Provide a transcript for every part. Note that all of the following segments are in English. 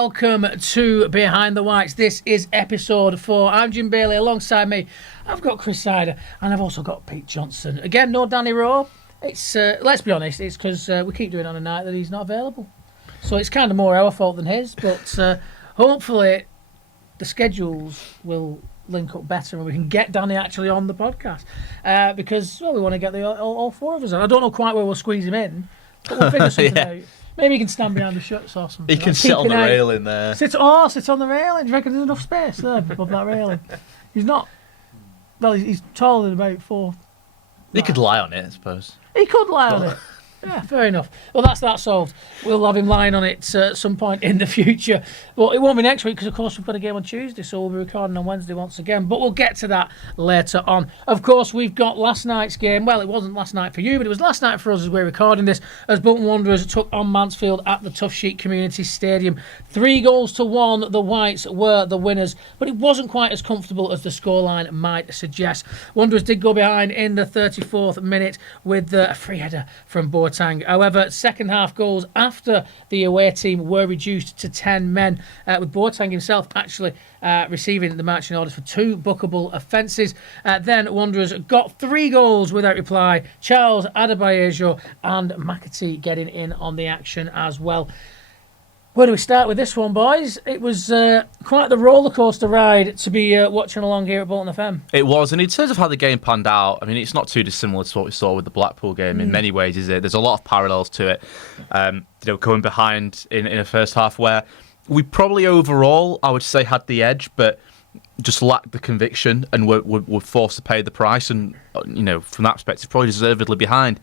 welcome to Behind the Whites. This is episode 4. I'm Jim Bailey. Alongside me, I've got Chris Sider and I've also got Pete Johnson. Again, no Danny Rowe. It's let's be honest, it's because we keep doing it on a night that he's not available. So it's kind of more our fault than his, but hopefully the schedules will link up better and we can get Danny actually on the podcast because we want to get all four of us on. I don't know quite where we'll squeeze him in, but we'll figure something out. Maybe he can stand behind the shuts or something. He can sit on the railing there. Sit on the railing. Do you reckon there's enough space there above that railing? He's not. Well, he's taller than about 4. He could lie on it, I suppose. He could lie on it. Yeah, fair enough. Well, that's that solved. We'll have him lying on it at some point in the future. Well, it won't be next week because, of course, we've got a game on Tuesday, so we'll be recording on Wednesday once again. But we'll get to that later on. Of course, we've got last night's game. Well, it wasn't last night for you, but it was last night for us as we're recording this, as Bolton Wanderers took on Mansfield at the Tough Sheet Community Stadium. 3-1. The Whites were the winners, but it wasn't quite as comfortable as the scoreline might suggest. Wanderers did go behind in the 34th minute with a free header from Boateng. However, second half goals after the away team were reduced to 10 men, with Boateng himself actually receiving the marching orders for 2 bookable offences. Then Wanderers got 3 goals without reply. Charles Adebayo and McAtee getting in on the action as well. Where do we start with this one, boys? It was quite the rollercoaster ride to be watching along here at Bolton FM. It was, and in terms of how the game panned out, I mean, it's not too dissimilar to what we saw with the Blackpool game in many ways, is it? There's a lot of parallels to it. Going behind in a first half where we probably overall, I would say, had the edge, but just lacked the conviction and were forced to pay the price. And, from that perspective, probably deservedly behind.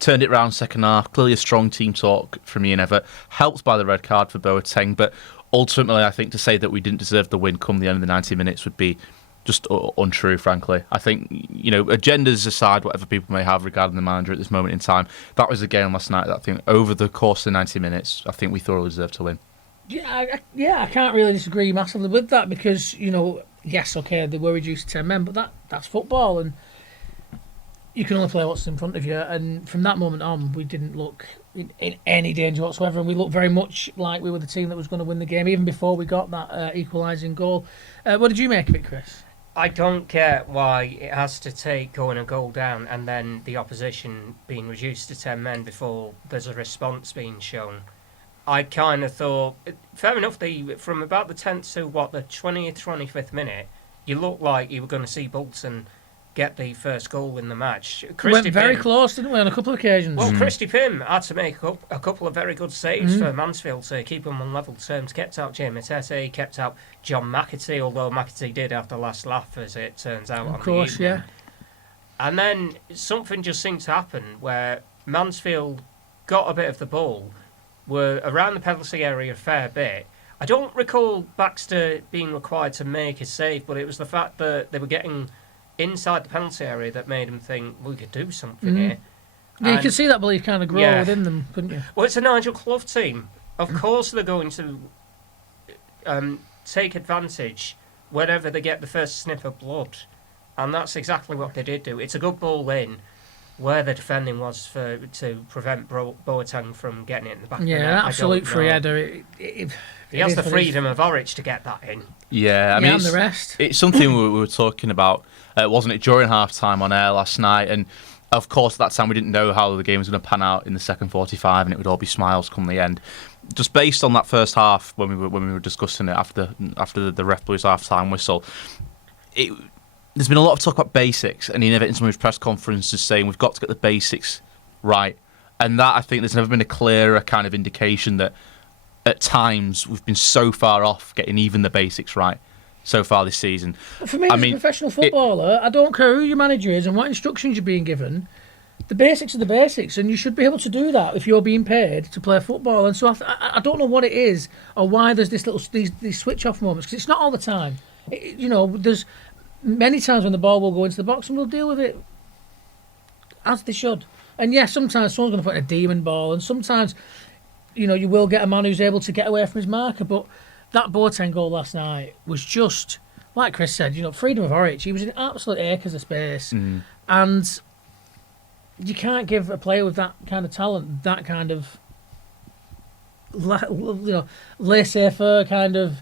Turned it round second half. Clearly a strong team talk from Ian Evatt. Helped by the red card for Boateng. But ultimately, I think to say that we didn't deserve the win come the end of the 90 minutes would be just untrue, frankly. I think, agendas aside, whatever people may have regarding the manager at this moment in time, that was a game last night that I think over the course of the 90 minutes, I think we thoroughly deserved to win. Yeah, I can't really disagree massively with that because, yes, okay, they were reduced to 10 men, but that's football and you can only play what's in front of you, and from that moment on, we didn't look in any danger whatsoever, and we looked very much like we were the team that was going to win the game, even before we got that equalising goal. What did you make of it, Chris? I don't get why it has to take going a goal down and then the opposition being reduced to 10 men before there's a response being shown. I kind of thought, fair enough, from about the 10th to the 20th, 25th minute, you looked like you were going to see Bolton get the first goal in the match. We went very close, didn't we, on a couple of occasions? Well, Christy Pym had to make a couple of very good saves for Mansfield to keep them on level terms. Kept out Jamie Tete, kept out John McAtee, although McAtee did have the last laugh, as it turns out. Of course, yeah. And then something just seemed to happen where Mansfield got a bit of the ball, were around the penalty area a fair bit. I don't recall Baxter being required to make a save, but it was the fact that they were getting inside the penalty area that made him think we could do something here. Yeah, you could see that belief kind of grow within them, couldn't you? Well, it's a Nigel Clough team. Of course they're going to take advantage whenever they get the first snip of blood. And that's exactly what they did do. It's a good ball in where the defending was to prevent Boateng from getting it in the back of the net. Yeah, absolute free header. He has the freedom of Orich to get that in. Yeah, I mean, and the rest. It's something we were talking about, wasn't it, during half-time on air last night? And, of course, at that time we didn't know how the game was going to pan out in the second 45 and it would all be smiles come the end. Just based on that first half, when we were discussing it after the ref blew his half-time whistle, there's been a lot of talk about basics, and Ian Evatt in some of his press conferences saying we've got to get the basics right. And that, I think, there's never been a clearer kind of indication that at times we've been so far off getting even the basics right so far this season. For me, as a professional footballer, I don't care who your manager is and what instructions you're being given. The basics are the basics, and you should be able to do that if you're being paid to play football. And so I don't know what it is or why there's these switch-off moments, because it's not all the time. There's many times when the ball will go into the box and we'll deal with it as they should. And yes, sometimes someone's going to put in a demon ball, and sometimes you will get a man who's able to get away from his marker. But that Boateng goal last night was just, like Chris said, freedom of Orich. He was in absolute acres of space. And you can't give a player with that kind of talent that kind of laissez-faire kind of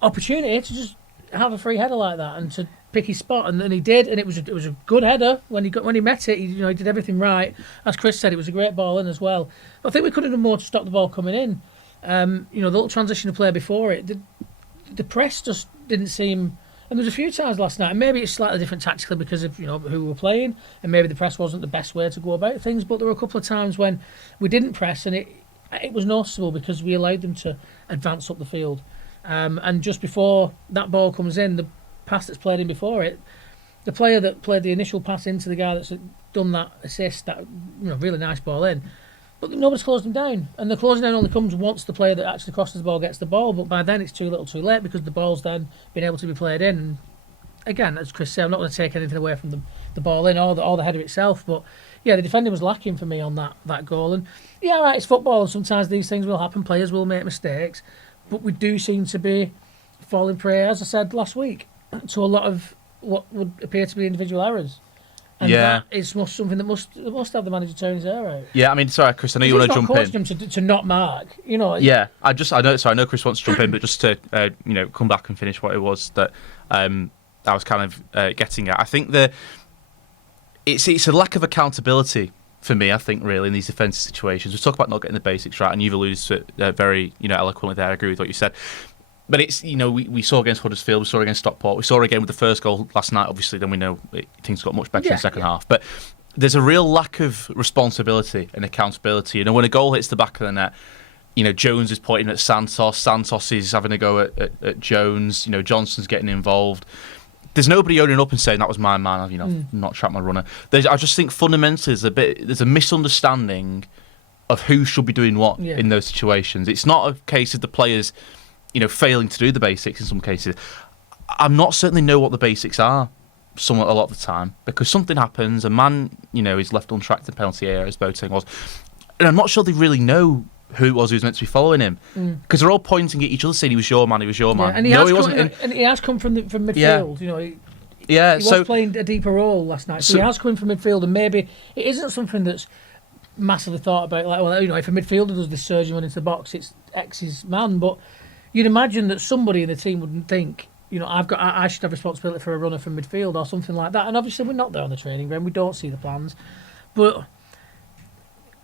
opportunity to just have a free header like that and to pick his spot, and then he did, and it was a good header when he met it. He did everything right. As Chris said, it was a great ball in as well. But I think we could have done more to stop the ball coming in. The little transition of play before it, the press just didn't seem. And there was a few times last night, and maybe it's slightly different tactically because of who we were playing, and maybe the press wasn't the best way to go about things. But there were a couple of times when we didn't press, and it was noticeable because we allowed them to advance up the field. And just before that ball comes in, the pass that's played in before it, the player that played the initial pass into the guy that's done that assist, that really nice ball in, but nobody's closed him down. And the closing down only comes once the player that actually crosses the ball gets the ball, but by then it's too little too late because the ball's then been able to be played in. And again, as Chris said, I'm not going to take anything away from the ball in or the header itself, but yeah, the defending was lacking for me on that goal. And yeah, right, it's football, and sometimes these things will happen, players will make mistakes, but we do seem to be falling prey, as I said last week, to a lot of what would appear to be individual errors. And that is something that must have the manager turn his hair out. Yeah, I mean, sorry, Chris, I know you want to jump in. He's not to not mark, Yeah, I know Chris wants to jump in, but just to come back and finish what it was that I was kind of getting at. I think it's a lack of accountability for me, I think, really, in these defensive situations. We talk about not getting the basics right, and you've alluded to it very eloquently there. I agree with what you said. But it's, we saw against Huddersfield, we saw against Stockport, we saw again with the first goal last night, obviously, then we know things got much better in the second half. But there's a real lack of responsibility and accountability. When a goal hits the back of the net, Jones is pointing at Santos is having a go at Jones, Johnson's getting involved. There's nobody owning up and saying that was my man, I've not trapped my runner. I just think fundamentally there's a misunderstanding of who should be doing what in those situations. It's not a case of the players failing to do the basics in some cases. I'm not certainly know what the basics are a lot of the time because something happens, a man, is left untracked in the penalty area, as Boateng was, and I'm not sure they really know who it was who was meant to be following him because they're all pointing at each other saying he was your man. And he has come from midfield. He was playing a deeper role last night, so he has come from midfield, and maybe it isn't something that's massively thought about. Like, if a midfielder does this surge and run into the box, it's X's man, but you'd imagine that somebody in the team wouldn't think, I should have responsibility for a runner from midfield or something like that. And obviously we're not there on the training ground, we don't see the plans. But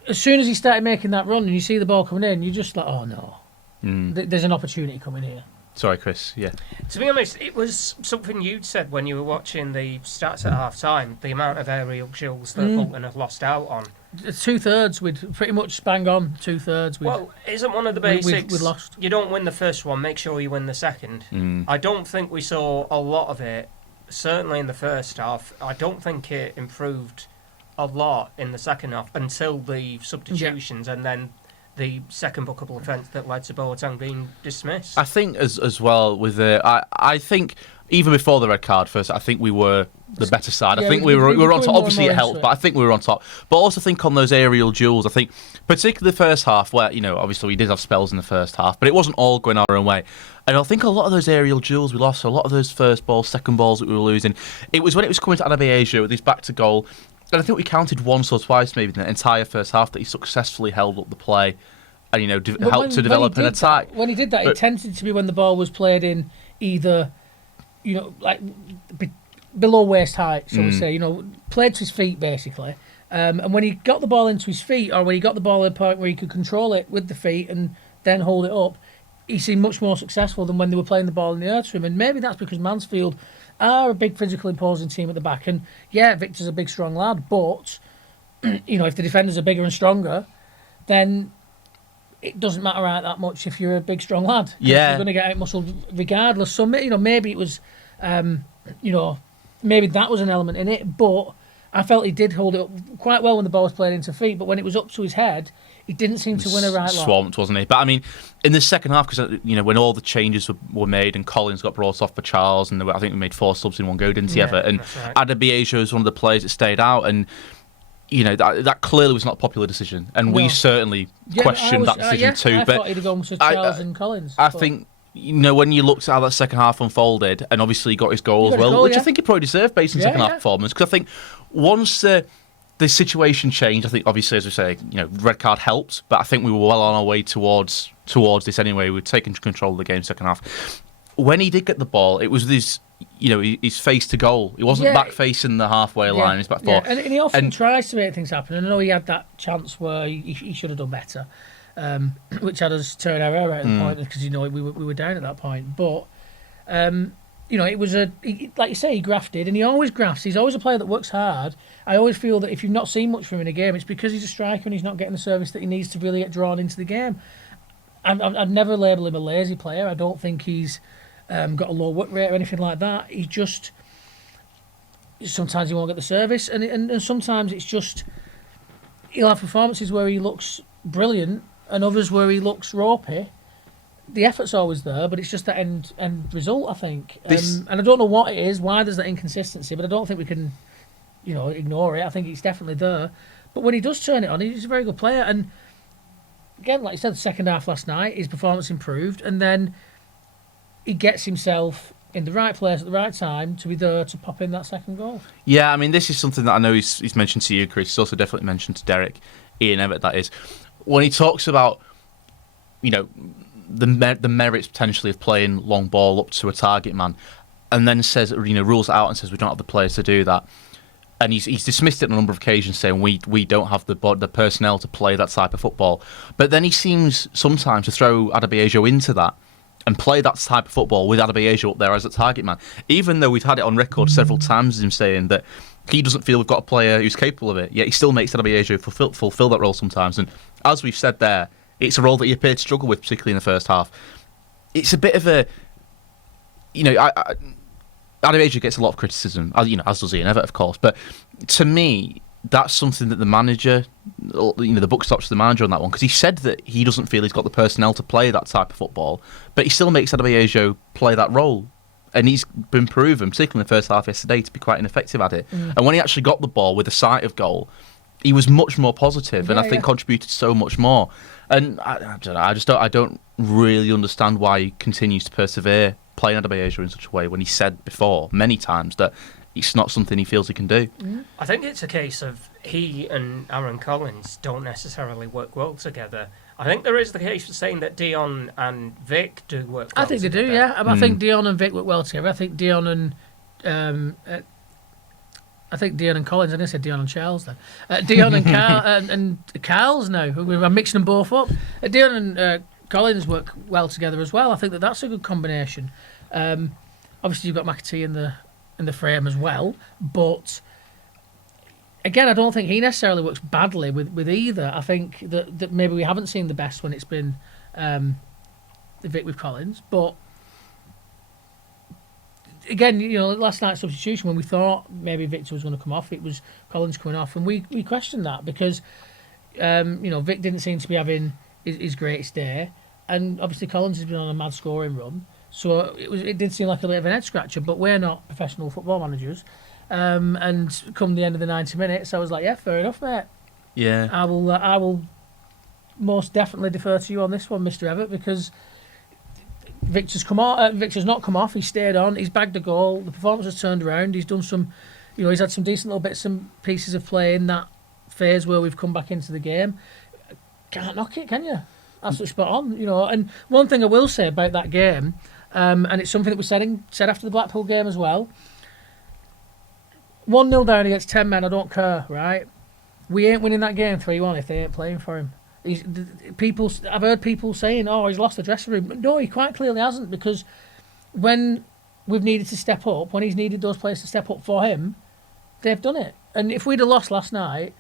as soon as he started making that run and you see the ball coming in, you're just like, oh no, there's an opportunity coming here. Sorry, Chris, yeah. To be honest, it was something you'd said when you were watching the stats at half-time, the amount of aerial duels that Bolton have lost out on. 2/3, we'd pretty much bang on 2/3. Well, isn't one of the basics, we'd lost. You don't win the first one, make sure you win the second. I don't think we saw a lot of it, certainly in the first half. I don't think it improved a lot in the second half until the substitutions and then the second bookable offence that led to Boateng being dismissed. I think as well with I think even before the red card first, I think we were the better side. I think we were on top. Obviously it helped, but I think we were on top. But I also think on those aerial duels, I think particularly the first half where, obviously we did have spells in the first half, but it wasn't all going our own way. And I think a lot of those aerial duels we lost, a lot of those first balls, second balls that we were losing, it was when it was coming to Anabe with his back to goal. And I think we counted once or twice maybe in the entire first half that he successfully held up the play and helped to develop an attack. When he did that, it tended to be when the ball was played in either, like below waist height, shall we say, played to his feet basically. And when he got the ball into his feet, or when he got the ball at a point where he could control it with the feet and then hold it up, he seemed much more successful than when they were playing the ball in the air to him. And maybe that's because Mansfield are a big physical imposing team at the back. And yeah, Victor's a big strong lad, but if the defenders are bigger and stronger, then it doesn't matter that much if you're a big strong lad. Yeah, you're going to get out muscled regardless. So maybe it was, maybe that was an element in it. But I felt he did hold it up quite well when the ball was played into feet. But when it was up to his head, he didn't seem to win a right lot. Swamped, wasn't he? But I mean, in the second half, because when all the changes were made and Collins got brought off for Charles, and I think we made 4 subs in one go, didn't he? Ever? And right. Adebayo was one of the players that stayed out, and that clearly was not a popular decision, and we certainly questioned that decision too. I thought he'd have gone with Charles and Collins. I think when you looked at how that second half unfolded, and obviously he got his goal as well, which I think he probably deserved based on second half performance. Because I think once the situation changed. I think, obviously, as we say, red card helped, but I think we were well on our way towards this anyway. We'd taken control of the game second half. When he did get the ball, it was this, his face to goal. He wasn't back facing the halfway line. His back foot. And he often tries to make things happen. And I know he had that chance where he should have done better, which had us turn our error at the point because we were down at that point. But it was like you say, he grafted, and he always grafts. He's always a player that works hard. I always feel that if you've not seen much from him in a game, it's because he's a striker and he's not getting the service that he needs to really get drawn into the game. I'd never label him a lazy player. I don't think he's got a low work rate or anything like that. He's just sometimes he won't get the service, and sometimes it's just he'll have performances where he looks brilliant and others where he looks ropey. The effort's always there, but it's just that end result, I think. And I don't know what it is, why there's that inconsistency, but I don't think we can, ignore it. I think it's definitely there. But when he does turn it on, he's a very good player. And again, like you said, the second half last night, his performance improved, and then he gets himself in the right place at the right time to be there to pop in that second goal. Yeah, I mean, this is something that I know he's mentioned to you, Chris. He's also definitely mentioned to Derek, Ian Evatt, that is. When he talks about, the merits potentially of playing long ball up to a target man, and then says, rules it out and says we don't have the players to do that. And he's dismissed it on a number of occasions, saying we don't have the personnel to play that type of football. But then he seems sometimes to throw Adebayo into that and play that type of football with Adebayo up there as a target man, even though we've had it on record several times him saying that he doesn't feel we've got a player who's capable of it, yet he still makes Adebayo fulfill that role sometimes. And as we've said there, it's a role that he appeared to struggle with, particularly in the first half. It's a bit of a, Adebayo gets a lot of criticism, as does Ian Evatt, of course. But to me, that's something that the manager, the buck stops to the manager on that one, because he said that he doesn't feel he's got the personnel to play that type of football, but he still makes Adebayo play that role. And he's been proven, particularly in the first half yesterday, to be quite ineffective at it. And when he actually got the ball with a sight of goal, he was much more positive, and I think contributed so much more. And I don't know, I don't really understand why he continues to persevere playing Adebayo in such a way when he said before many times that it's not something he feels he can do. I think it's a case of he and Aaron Collins don't necessarily work well together. I think there is the case for saying that Dion and Vic do work well together. I think they do, yeah. I think Dion and Vic work well together. I think Dion and Collins. I didn't say Dion and Charles then. Dion and Carl and Carl's now. I'm mixing them both up. Dion and Collins work well together as well. I think that's a good combination. Obviously, you've got McAtee in the frame as well, but again, I don't think he necessarily works badly with either. I think that maybe we haven't seen the best when it's been Vic with Collins, but again, last night's substitution, when we thought maybe Victor was going to come off, it was Collins coming off, and we questioned that because Vic didn't seem to be having his greatest day, and obviously Collins has been on a mad scoring run, so it did seem like a bit of an head scratcher. But we're not professional football managers, and come the end of the 90 minutes, I was like, yeah, fair enough, mate. Yeah, I will most definitely defer to you on this one, Mr. Evatt, because Victor's not come off. He stayed on. He's bagged a goal. The performance has turned around. He's done some, he's had some decent little bits and pieces of play in that phase where we've come back into the game. Can't knock it, can you? Absolutely spot on. And one thing I will say about that game, and it's something that was said after the Blackpool game as well. 1-0 down against 10 men. I don't care, right? We ain't winning that game 3-1 if they ain't playing for him. I've heard people saying, "Oh, he's lost the dressing room." No, he quite clearly hasn't, because when we've needed to step up, when he's needed those players to step up for him, they've done it. And if we'd have lost last night,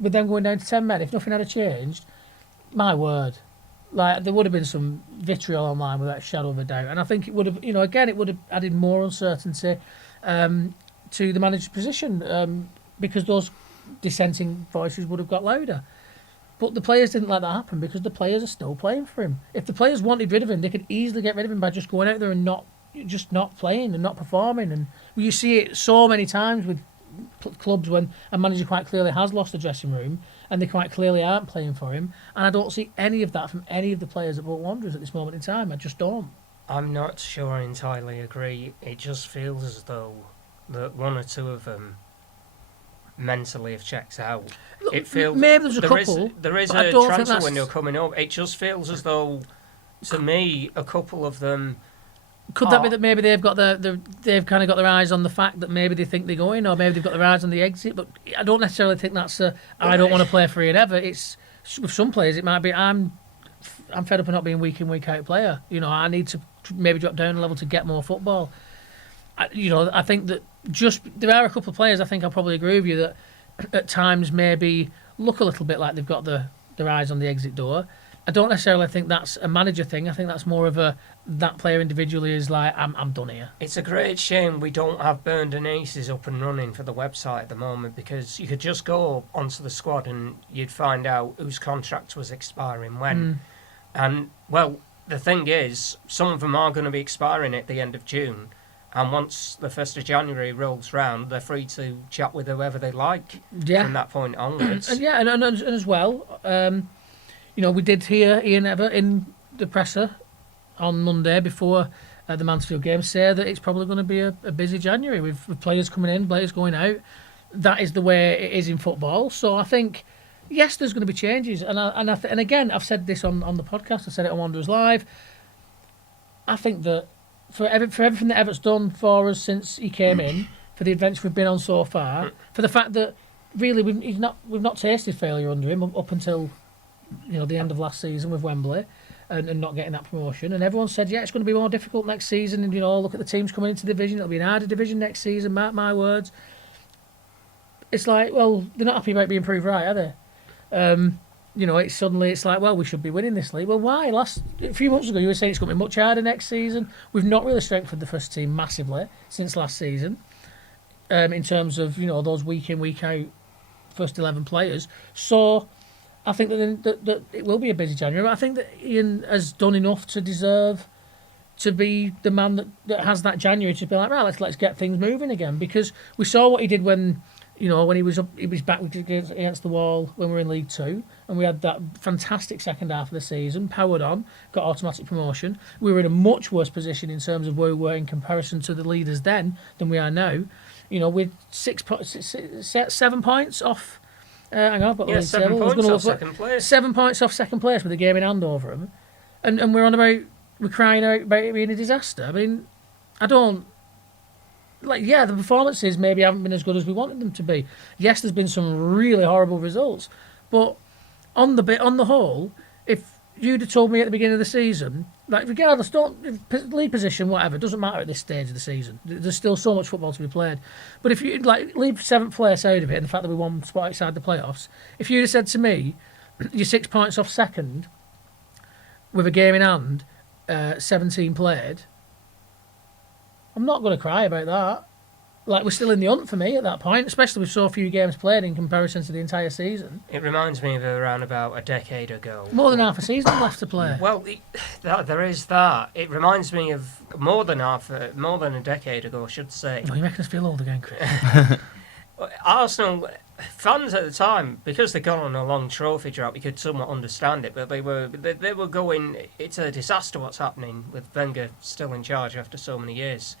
with them going down to 10 men, if nothing had changed, my word, there would have been some vitriol online without a shadow of a doubt. And I think it would have, again, it would have added more uncertainty to the manager's position, because those dissenting voices would have got louder. But the players didn't let that happen, because the players are still playing for him. If the players wanted rid of him, they could easily get rid of him by just going out there and not playing and not performing. And you see it so many times with clubs when a manager quite clearly has lost the dressing room and they quite clearly aren't playing for him. And I don't see any of that from any of the players at Bolton Wanderers at this moment in time. I just don't. I'm not sure I entirely agree. It just feels as though that one or two of them mentally have checked out. Look, It feels maybe there's a couple. There is but I a don't think transfer that's- window coming up. It just feels as though, to me, a couple of them. Could that be that maybe they've got they've kind of got their eyes on the fact that maybe they think they're going, or maybe they've got their eyes on the exit? But I don't necessarily think that's I don't want to play free and ever. It's with some players it might be I'm fed up of not being week in week out player. You know, I need to maybe drop down a level to get more football. I think that there are a couple of players. I think I'll probably agree with you that at times maybe look a little bit like they've got their eyes on the exit door. I don't necessarily think that's a manager thing. I think that's more of that player individually is like, I'm done here. It's a great shame we don't have Burnden Aces up and running for the website at the moment, because you could just go onto the squad and you'd find out whose contract was expiring when. And, well, the thing is, some of them are going to be expiring at the end of June. And once the 1st of January rolls round, they're free to chat with whoever they like from that point onwards. And as well, we did hear Ian Ever in the presser on Monday before the Mansfield game say that it's probably going to be a busy January with players coming in, players going out. That is the way it is in football. So I think, yes, there's going to be changes. And again, I've said this on the podcast, I said it on Wanderers Live. I think that for everything that Everett's done for us since he came in, for the adventure we've been on so far, for the fact that really we've not tasted failure under him up until the end of last season with Wembley and not getting that promotion, and everyone said it's going to be more difficult next season, and look at the teams coming into the division, it'll be an harder division next season, mark my words. It's like, well, they're not happy about being proved right, are they? It's like, well, we should be winning this league. Well, why? A few months ago you were saying it's going to be much harder next season. We've not really strengthened the first team massively since last season, in terms of those week in week out first 11 players. So I think that it will be a busy January. But I think that Ian has done enough to deserve to be the man that has that January to be like, right, let's get things moving again. Because we saw what he did when he was back against the wall when we were in League Two, and we had that fantastic second half of the season, powered on, got automatic promotion. We were in a much worse position in terms of where we were in comparison to the leaders then than we are now. With 7 points off. Hang on, I've got the league 7 table. points off second place. 7 points off second place with a game in hand over them, and we're crying out about it being a disaster. I mean, I don't. The performances maybe haven't been as good as we wanted them to be. Yes, there's been some really horrible results, but on the whole, if you'd have told me at the beginning of the season, regardless, league position, whatever, doesn't matter at this stage of the season. There's still so much football to be played. But if you leave 7th place out of it, and the fact that we won spot outside the playoffs, if you'd have said to me, you're 6 points off second with a game in hand, 17 played, I'm not going to cry about that. We're still in the hunt for me at that point, especially with so few games played in comparison to the entire season. It reminds me of around about a decade ago. More than half a season left to play. Well, there is that. It reminds me of more than a decade ago, I should say. Oh, you're making us feel old again, Chris. Arsenal fans at the time, because they got on a long trophy drought, we could somewhat understand it, but they were going, it's a disaster what's happening with Wenger still in charge after so many years.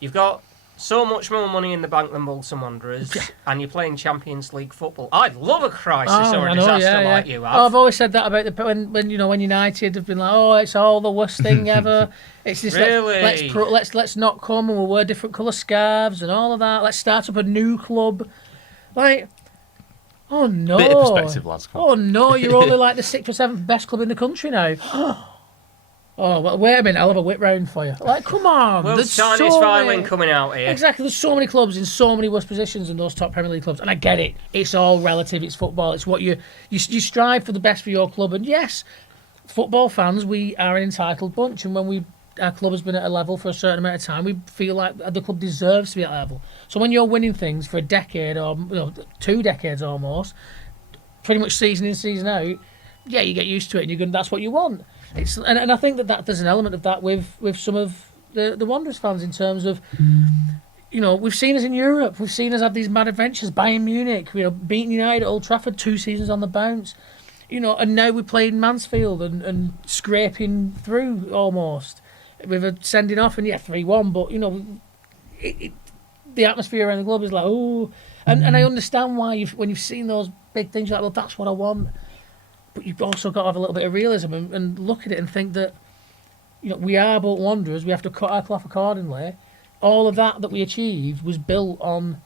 You've got so much more money in the bank than Bolton Wanderers, and you're playing Champions League football. I'd love a crisis or a disaster like you have. I've always said that about when United have been like, it's all the worst thing ever. It's just really? let's not come and we'll wear different colour scarves and all of that. Let's start up a new club. Oh no! Bit of perspective, lads. Oh no! You're only like the 6th or 7th best club in the country now. Oh, well, wait a minute, I'll have a whip round for you. Come on. World's tiniest violin coming out here. Exactly, there's so many clubs in so many worse positions than those top Premier League clubs. And I get it. It's all relative, it's football. It's what you strive for the best for your club. And yes, football fans, we are an entitled bunch. And when our club has been at a level for a certain amount of time, we feel like the club deserves to be at that level. So when you're winning things for a decade or 2 decades almost, pretty much season in, season out, yeah, you get used to it and that's what you want. And I think that there's an element of that with some of the Wanderers fans in terms of, we've seen us in Europe, we've seen us have these mad adventures, Bayern Munich, beating United at Old Trafford 2 seasons on the bounce, and now we're playing Mansfield and scraping through almost with a sending off and 3-1, but the atmosphere around the club is like, oh, And I understand why when you've seen those big things, you're like, well, that's what I want. But you've also got to have a little bit of realism and look at it and think that, we are Bolton Wanderers. We have to cut our cloth accordingly. All of that we achieved was built on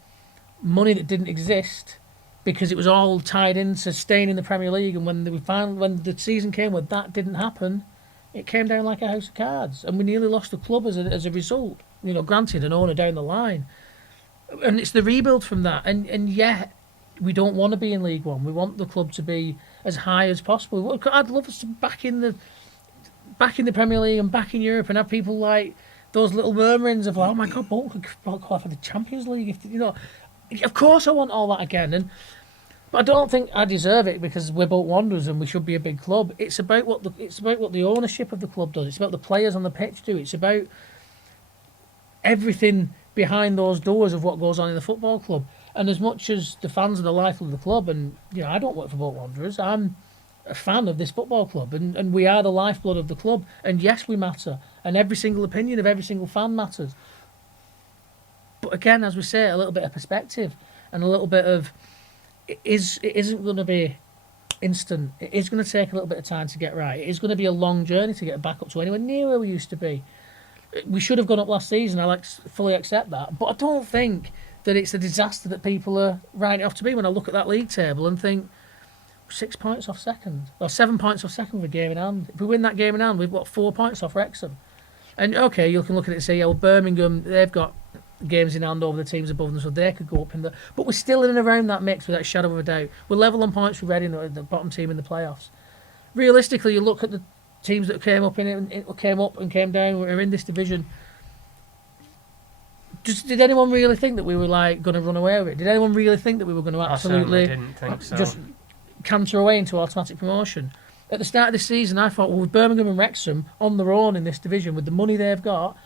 money that didn't exist because it was all tied into staying in the Premier League. And when the season came where that didn't happen, it came down like a house of cards, and we nearly lost the club as a result. Granted, an owner down the line, and it's the rebuild from that. And yet, we don't want to be in League One. We want the club to be as high as possible. I'd love us to be back in the Premier League and back in Europe, and have people like those little murmurings of like, oh my God, Bolton could qualify for the Champions League. Of course I want all that again, but I don't think I deserve it because we're Bolton Wanderers and we should be a big club. It's about what the ownership of the club does. It's about the players on the pitch do. It's about everything behind those doors of what goes on in the football club. And as much as the fans are the life of the club, and I don't work for Bolton Wanderers, I'm a fan of this football club, and we are the lifeblood of the club. And yes, we matter, and every single opinion of every single fan matters. But again, as we say, a little bit of perspective and a little bit of it isn't going to be instant. It is going to take a little bit of time to get right. It is going to be a long journey to get back up to anywhere near where we used to be. We should have gone up last season. I fully accept that, but I don't think that it's a disaster that people are writing it off to be. When I look at that league table and think 6 points off second, or 7 points off second with a game in hand. If we win that game in hand, we've got 4 points off Wrexham. And okay, you can look at it and say, Birmingham, they've got games in hand over the teams above them, so they could go up in the. But we're still in and around that mix without a shadow of a doubt. We're level on points with Reading, the bottom team in the playoffs. Realistically, you look at the teams that came up and came down, are in this division. Did anyone really think that we were going to run away with it? Did anyone really think that we were going to absolutely didn't think so. Just canter away into automatic promotion? At the start of this season, I thought, with Birmingham and Wrexham on their own in this division, with the money they've got,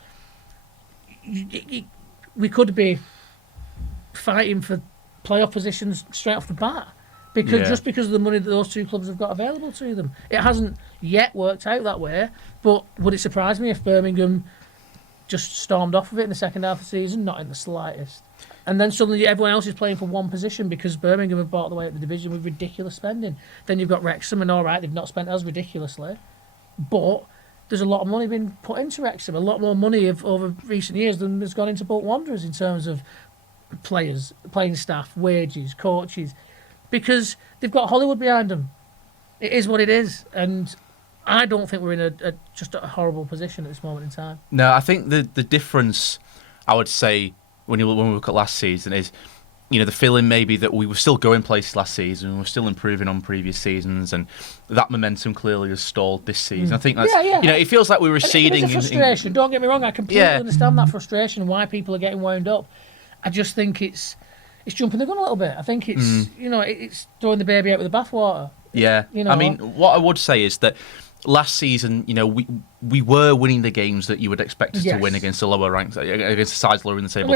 we could be fighting for playoff positions straight off the bat. Just because of the money that those two clubs have got available to them. It hasn't yet worked out that way, but would it surprise me if Birmingham just stormed off of it in the second half of the season? Not in the slightest. And then suddenly everyone else is playing for one position because Birmingham have bought the way up the division with ridiculous spending. Then you've got Wrexham, and all right, they've not spent as ridiculously, but there's a lot of money being put into Wrexham, a lot more money over recent years than has gone into Bolton Wanderers in terms of players, playing staff, wages, coaches, because they've got Hollywood behind them. It is what it is, and I don't think we're in just a horrible position at this moment in time. No, I think the difference, I would say, when we look at last season is, the feeling maybe that we were still going places last season, and we're still improving on previous seasons, and that momentum clearly has stalled this season. I think that's, it feels like we were receding. It's a frustration. Don't get me wrong, I completely understand that frustration and why people are getting wound up. I just think it's jumping the gun a little bit. I think it's it's throwing the baby out with the bathwater. Yeah, I mean, what I would say is that last season, we were winning the games that you would expect us to win against the lower ranks, against the sides lower in the table.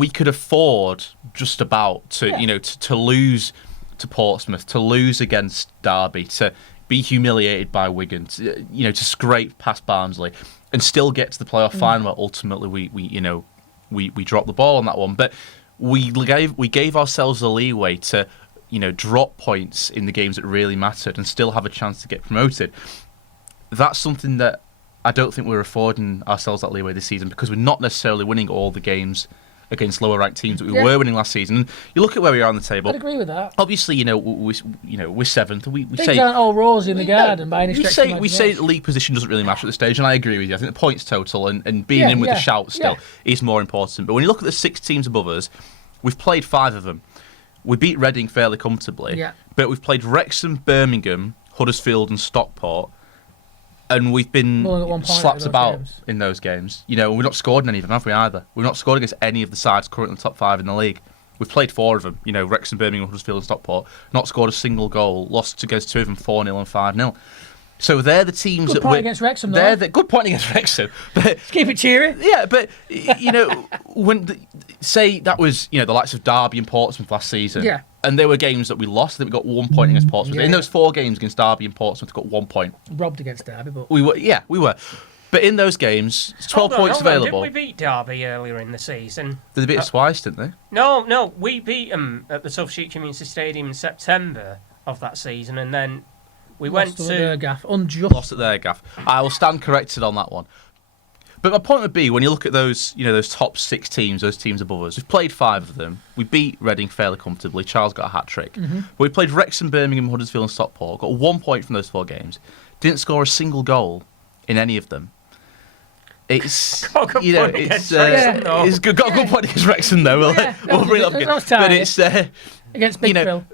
We could afford just about to lose to Portsmouth, to lose against Derby, to be humiliated by Wigan, to scrape past Barnsley, and still get to the playoff final. Where ultimately we dropped the ball on that one, but we gave ourselves the leeway to drop points in the games that really mattered and still have a chance to get promoted. That's something that I don't think we're affording ourselves that leeway this season, because we're not necessarily winning all the games against lower ranked teams that we were winning last season. And you look at where we are on the table. I'd agree with that. Obviously, we're seventh. We Things say aren't all rose in the garden by any stretch of the we say the league position doesn't really matter at this stage, and I agree with you. I think the points total and being in with the shout still is more important. But when you look at the 6 teams above us, we've played 5 of them. We beat Reading fairly comfortably, but we've played Wrexham, Birmingham, Huddersfield and Stockport, and we've been slapped about in those games. We've not scored in any of them, have we, either? We've not scored against any of the sides currently in the top 5 in the league. We've played 4 of them, Wrexham, Birmingham, Huddersfield and Stockport, not scored a single goal, lost against 2 of them 4-0 and 5-0. So they're the teams good point against Wrexham, though. They're the good point against Wrexham. But let's keep it cheery. Yeah, but say that was the likes of Derby and Portsmouth last season. Yeah. And there were games that we lost. I think we got 1 point against Portsmouth. In those 4 games against Derby and Portsmouth, we got 1 point. Robbed against Derby, but we were. But in those games, it's 12 points hold on. available. Didn't we beat Derby earlier in the season? They beat us twice, didn't they? No, we beat them at the South Sheet Community Stadium in September of that season, and then we went to their gaff. Unjust. Lost at their gaff. I will stand corrected on that one. But my point would be, when you look at those, those top 6 teams, those teams above us, we've played 5 of them. We beat Reading fairly comfortably. Charles got a hat-trick. But we played Wrexham, Birmingham, Huddersfield and Stockport. Got 1 point from those 4 games. Didn't score a single goal in any of them. It's, got a good point against Wrexham, though. It's got a good point against Wrexham, though. We'll bring it up again. But it's... against Big Phil.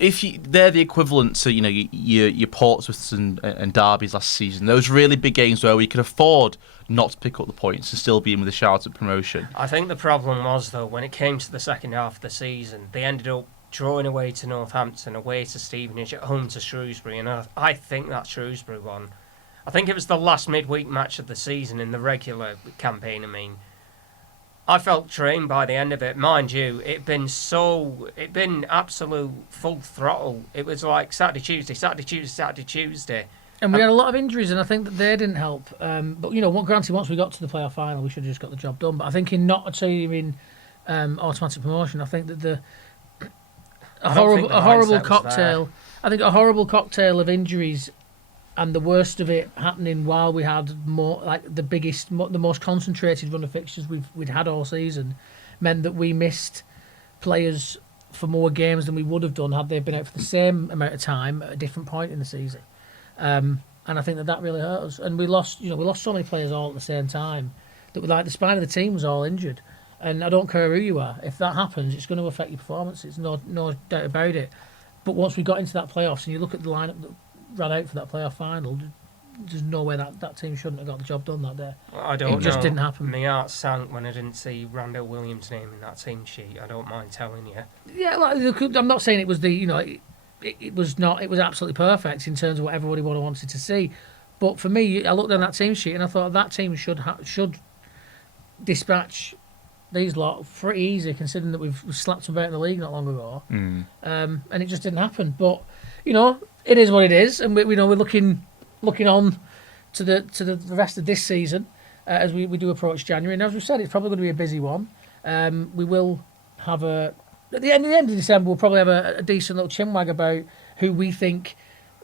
They're the equivalent to your Portsmouths and Derbies last season. Those really big games where we could afford not to pick up the points and still be in with a shout at promotion. I think the problem was, though, when it came to the second half of the season, they ended up drawing away to Northampton, away to Stevenage, at home to Shrewsbury, and I think that Shrewsbury one. I think it was the last midweek match of the season in the regular campaign. I mean, I felt drained by the end of it. Mind you, it'd been absolute full throttle. It was like Saturday, Tuesday. And we had a lot of injuries, and I think that they didn't help. But granted, once we got to the playoff final, we should have just got the job done. But I think in not achieving automatic promotion, I think that a horrible cocktail. I think a horrible cocktail of injuries, and the worst of it happening while we had more the most concentrated run of fixtures we'd had all season, meant that we missed players for more games than we would have done had they been out for the same amount of time at a different point in the season. And I think that really hurt us. And we lost so many players all at the same time that the spine of the team was all injured. And I don't care who you are, if that happens, it's going to affect your performance. It's no doubt about it. But once we got into that playoffs and you look at the lineup that ran out for that playoff final, there's no way that team shouldn't have got the job done that day. I don't know. It just didn't happen. My heart sank when I didn't see Randall Williams' name in that team sheet. I don't mind telling you. Yeah, I'm not saying it was it was not. It was absolutely perfect in terms of what everybody wanted to see. But for me, I looked on that team sheet and I thought that team should dispatch these lot pretty easy, considering that we've slapped them about in the league not long ago. And it just didn't happen. But it is what it is, and we're looking on to the rest of this season as we do approach January. And as we said, it's probably going to be a busy one. We will have at the end of December, we'll probably have a decent little chinwag about who we think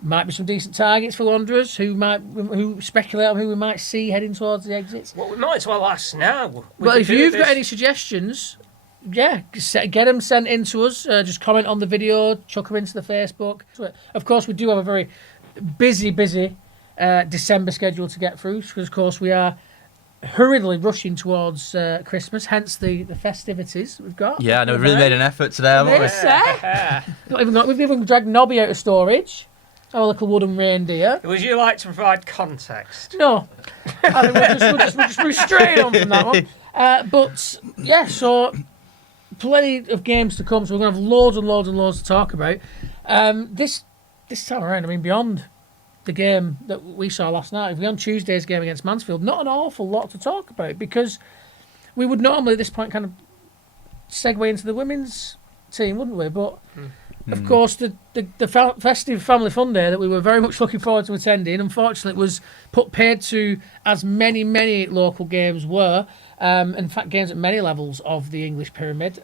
might be some decent targets for Wanderers, who speculate on who we might see heading towards the exits. Well, we might as well ask now. Well, if you've got any suggestions, get them sent in to us. Just comment on the video, chuck them into the Facebook. Of course, we do have a very busy December schedule to get through, because of course we are hurriedly rushing towards Christmas, hence the festivities we've got. Yeah, I know, we've really made an effort today, haven't we? We've even dragged Nobby out of storage, our little wooden reindeer. Would you like to provide context? No. I think we'll just move straight on from that one. But, yeah, so plenty of games to come, so we're going to have loads and loads and loads to talk about. This time around, I mean, beyond the game that we saw last night, beyond Tuesday's game against Mansfield, not an awful lot to talk about, because we would normally at this point kind of segue into the women's team, wouldn't we? But of course, the festive family fun day that we were very much looking forward to attending, unfortunately, was put paid to, as many local games were. In fact, games at many levels of the English pyramid.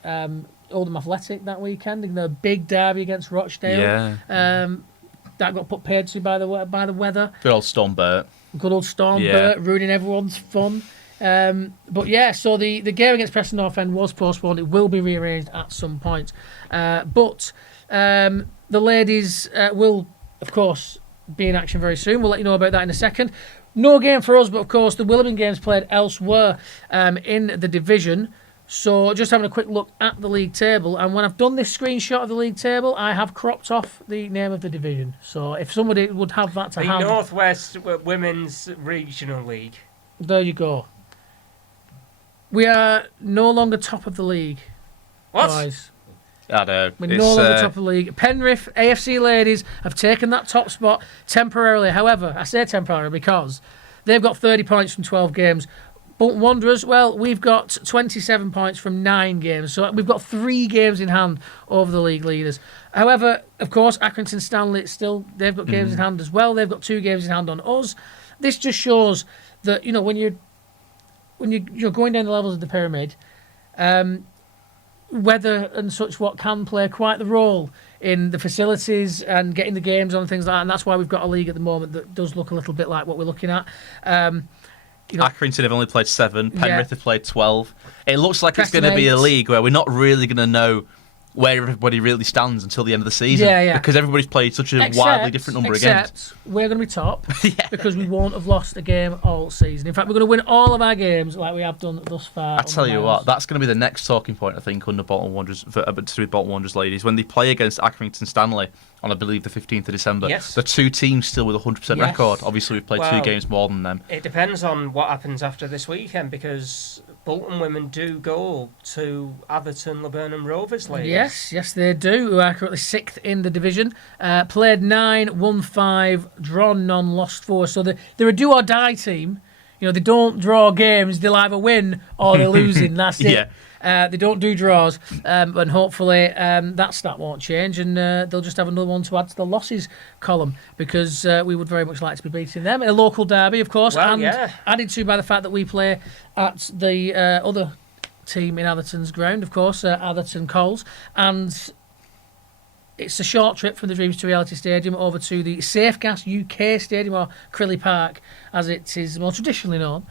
Oldham Athletic that weekend, in the big derby against Rochdale. Yeah. That got put paid to by the weather. Good old Storm Burt. Good old Storm Burt, ruining everyone's fun. But yeah, so the game against Preston North End was postponed. It will be rearranged at some point. But the ladies will, of course, be in action very soon. We'll let you know about that in a second. No game for us, but of course the Willoughby games played elsewhere in the division. So just having a quick look at the league table, and when I've done this screenshot of the league table, I have cropped off the name of the division. So if somebody would have that to hand... The North West Women's Regional League. There you go. We are no longer top of the league. What? Guys. I know. We're no longer top of the league. Penrith AFC ladies have taken that top spot temporarily. However, I say temporarily because they've got 30 points from 12 games. Bolton Wanderers, well, we've got 27 points from 9 games. So we've got 3 games in hand over the league leaders. However, of course, Accrington Stanley, they've got games in hand as well. They've got 2 games in hand on us. this just shows that when you're going down the levels of the pyramid, weather and such what can play quite the role in the facilities and getting the games on and things like that. And that's why we've got a league at the moment that does look a little bit like what we're looking at. Accrington have only played 7. Penrith have played 12. It looks like it's Preston going to be a 8. league where we're not really going to know where everybody really stands until the end of the season. Yeah. Because everybody's played such a wildly different number of games. Except we're going to be top because we won't have lost a game all season. In fact, we're going to win all of our games like we have done thus far. I tell you what, that's going to be the next talking point, I think, under Bolton Wanderers, to Bolton Wanderers ladies, when they play against Accrington Stanley on, I believe, the 15th of December. Yes. The two teams still with a 100% record. Obviously, we've played 2 games more than them. It depends on what happens after this weekend, because Bolton women do go to Atherton, Laburnum Rovers ladies. Yes, they do, who are currently 6th in the division. Played 9, won 5, drawn none, lost 4. So they're a do-or-die team. They don't draw games. They'll either win or they're losing. That's it. Yeah. They don't do draws, and hopefully that stat won't change, and they'll just have another one to add to the losses column, because we would very much like to be beating them. A local derby, of course, added to by the fact that we play at the other team in Atherton's ground, of course, Atherton Coles, and it's a short trip from the Dreams to Reality Stadium over to the Safegas UK Stadium, or Crilly Park, as it is more traditionally known.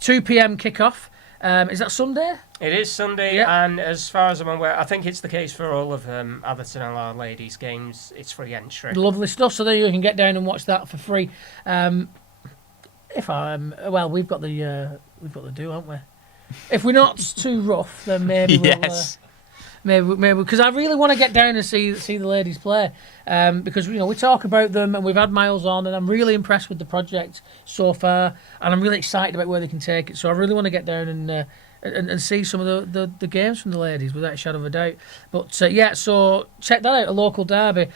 2 p.m. kick-off. Is that Sunday? It is Sunday, and as far as I'm aware, I think it's the case for all of Atherton and our ladies' games. It's free entry. Lovely stuff. So there you can get down and watch that for free. We've got the do, haven't we? If we're not too rough, then maybe maybe because I really want to get down and see the ladies play. Because we talk about them and we've had Miles on, and I'm really impressed with the project so far, and I'm really excited about where they can take it. So I really want to get down and see some of the games from the ladies, without a shadow of a doubt. But so check that out, a local derby.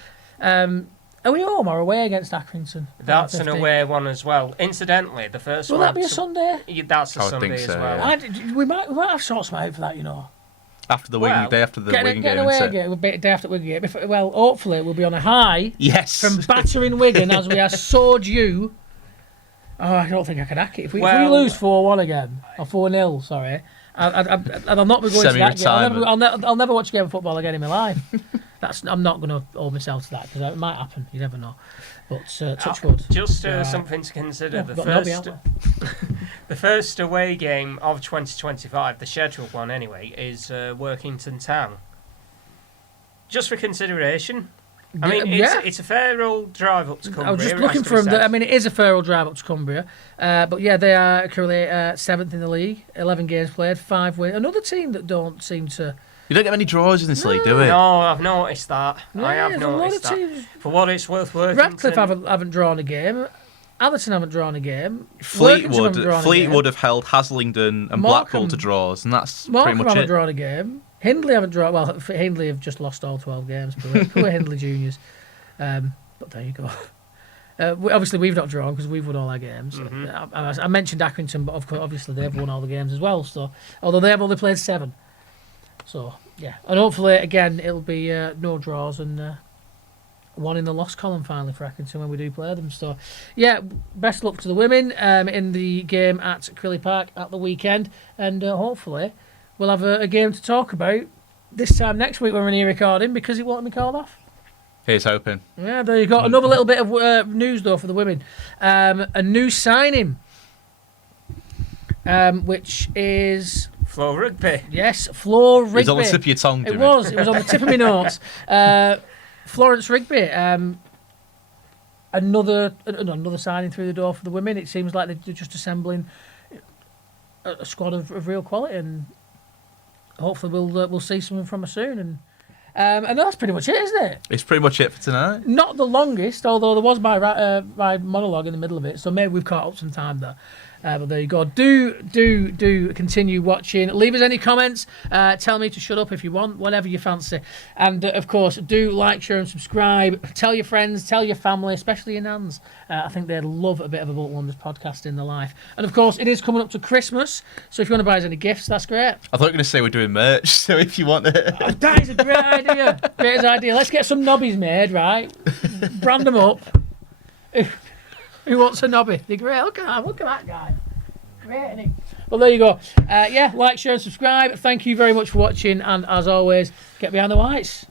Are we home or away against Accrington? That's an away one as well. Incidentally, the first Will one... that be a Sunday? Yeah, that's a Sunday as well. We might have sorted something out for that, After the Wigan, day after the Wigan game. Away game, day after the Wigan game. Well, hopefully we'll be on a high. Yes. From battering Wigan as we are so due. Oh, I don't think I can hack it. If we lose 4-1 again, or 4-0, sorry, I'll not be going to that game. I'll never watch a game of football again in my life. I'm not going to hold myself to that, because it might happen. You never know. But touch wood. Just something to consider. The first away game of 2025, the scheduled one anyway, is Workington Town. Just for consideration. I mean, it's a fair old drive up to Cumbria. I was just looking for them. It is a fair old drive up to Cumbria. But yeah, they are currently 7th in the league, 11 games played, 5 wins. Another team that don't seem to... You don't get many draws in this league, do we? No, I've noticed that. Yeah, I have noticed that. Teams. For what it's worth, Workington... Radcliffe haven't drawn a game. Atherton haven't drawn a game. Fleetwood have held Haslingden and Blackpool to draws, and that's pretty much it. haven't drawn a game. Hindley haven't drawn... Well, Hindley have just lost all 12 games. Poor Hindley Juniors. But there you go. Obviously, we've not drawn because we've won all our games. Mm-hmm. I mentioned Accrington, but of course, obviously they've won all the games as well. So, although they have only played 7. So, yeah. And hopefully, again, it'll be no draws and... one in the loss column finally for Accrington when we do play them. So, yeah, best luck to the women in the game at Crilly Park at the weekend, and hopefully we'll have a game to talk about this time next week when we're here recording, because it won't be called off. Here's hoping. Yeah, there you go. Another little bit of news though for the women. A new signing, which is. Floor rugby. Yes, floor rugby. It was on the tip of your tongue, It was on the tip of my notes. Florence Rigby, another signing through the door for the women. It seems like they're just assembling a squad of real quality, and hopefully we'll see something from her soon. And that's pretty much it, isn't it? It's pretty much it for tonight. Not the longest, although there was my monologue in the middle of it, so maybe we've caught up some time there. But there you go. Do continue watching. Leave us any comments. Tell me to shut up if you want, whatever you fancy. And of course, do like, share, and subscribe. Tell your friends, tell your family, especially your nans. I think they'd love a bit of a Bolton Wanderers podcast in their life. And of course, it is coming up to Christmas, so if you want to buy us any gifts, that's great. I thought you were going to say we're doing merch, so if you want it. Oh, that is a great idea. Great idea. Let's get some nobbies made, right? Brand them up. Who wants a nobby? They're great. Look at that guy. Great, isn't he? Well, there you go. Yeah, like, share, and subscribe. Thank you very much for watching, and as always, get behind the whites.